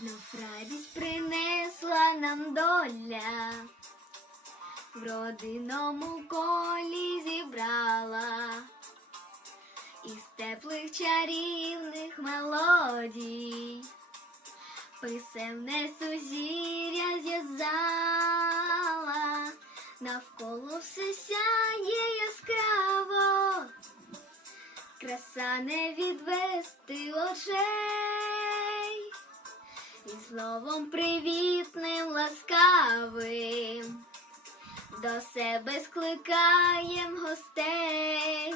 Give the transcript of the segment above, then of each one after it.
Знов радість принесла нам доля, в родинному колі зібрала із теплих чарівних мелодій, писемне сузір'я зв'язала, навколо все сяє яскраво, краса не відвести очей. І словом привітним, ласкавим до себе скликаєм гостей.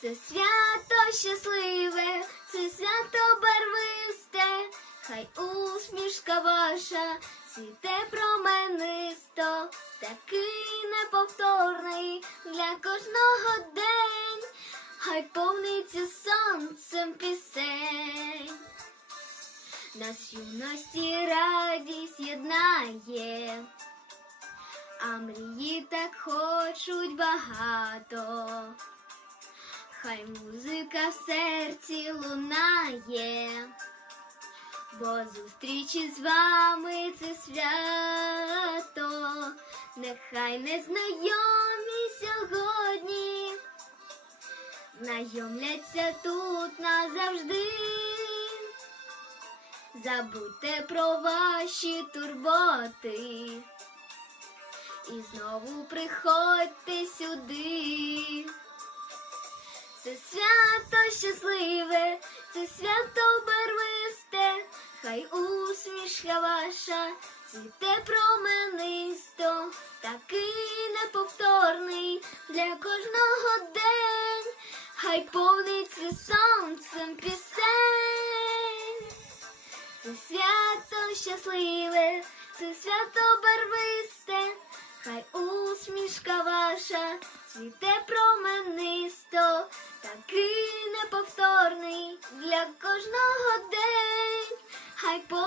Це свято щасливе, це свято барвисте, хай усмішка ваша цвіте променисто, такий неповторний для кожного день, хай повниться сонцем пісень. Нас юності радість єднає, а мрії так хочуть багато. Хай музика в серці лунає, бо зустрічі з вами це свято, нехай незнайомі сьогодні, знайомляться тут назавжди. Забудьте про ваші турботи і знову приходьте сюди. Це свято щасливе, це свято барвисте, хай усмішка ваша цвіте променисто, такий неповторний для кожного день, хай повниться сонцем пісень. Це свято щасливе, це свято барвисте, хай усмішка ваша цвіте променисто, такий неповторний для кожного день, хай.